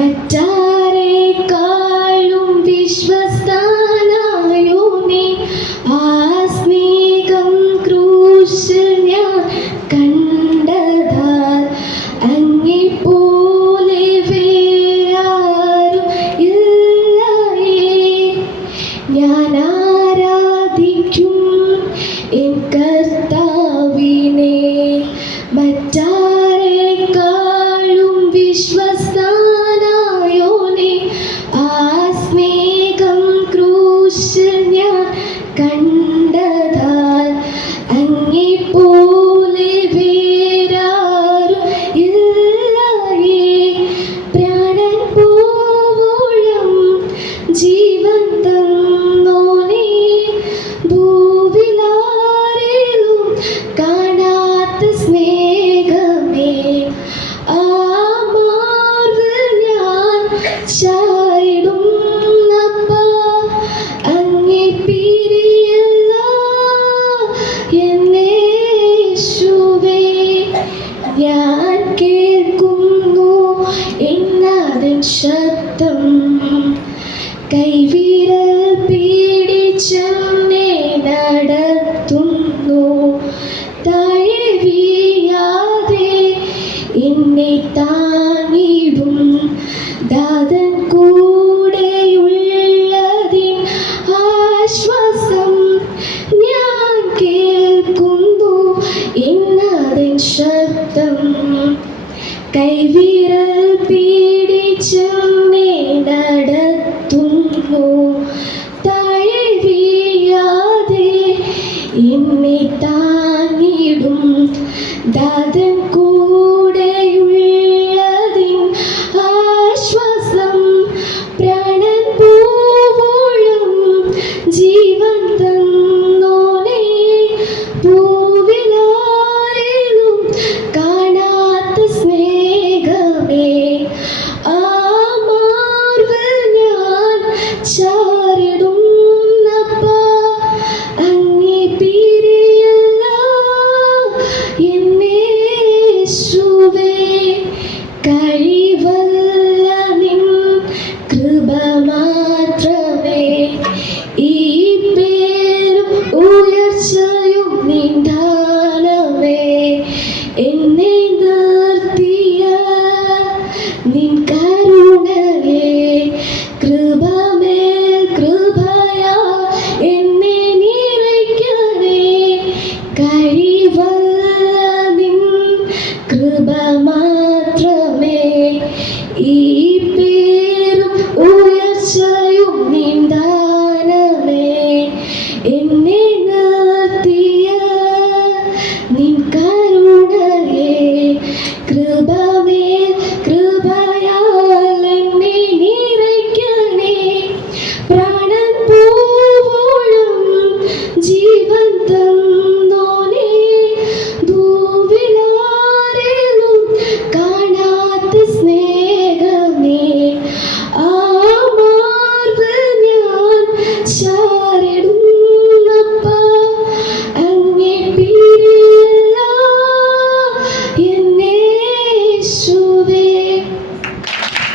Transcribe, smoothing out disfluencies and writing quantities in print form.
മറ്റാരെക്കാളും വിശ്വസ്തനായോനേ, ആ സ്നേഹം ക്രൂശിൽ ഞാൻ കണ്ടതാൽ അങ്ങെപ്പോലെ വേറാരും ഇല്ലയേ. ഞാൻ ആരാധിക്കും എൻ കർത്താവിനെ, മറ്റാരെക്കാളും വിശ്വസ്തനായോനേ, ആ സ്നേഹം ക്രൂശിൽ ഞാൻ കണ്ടതാൽ അങ്ങെപ്പോലെ വേറാരും ഇല്ലയേ. പ്രാണൻ പോവോളം ജീവൻ തന്നോനേ, ഭൂവിലാരെയും കാണാത്ത സ്നേഹമേ, ആ മാർവിൽ ഞാൻ ചാരിടുന്നപ്പാ, അങ്ങേ പിരിയില്ല എന്നേശുവേ. ഞാൻ കേൾക്കുന്നു എന്നാഥൻ ശബ്ദം, കൈവിരൽ പിടിച്ചെന്നെ നടത്തുന്നു. താഴെ വീഴാതെ എന്നെ താങ്ങിടും ദാതൻ കൂടെയുള്ളതിൻ ആശ്വാസം. ഞാൻ കേൾക്കുന്നു എന്നാഥൻ ശബ്ദം, കൈവിരൽ പിടിച്ചെന്നെ നടത്തുന്നു. താഴെ വീഴാതെ എന്നെ താങ്ങിടും ദാതൻ കൂടെയുള്ളതിൻ ആശ്വാസം. പ്രാണൻ പോവോളം ജീവൻ തന്നോനേ, ഭൂവിലാരെയും കാണാത്ത സ്നേഹമേ, ആ മാർവിൽ ഞാൻ ചാരിടുന്നപ്പാ, അങ്ങേ പിരിയില്ല എന്നേശുവേ. കഴിവല്ല നിൻ കൃപ മാത്രമേ, ഈ പേരും ഉയർച്ചയും നിൻ ദാനമേ. എന്നെ നിർത്തിയ നിൻ കരുണ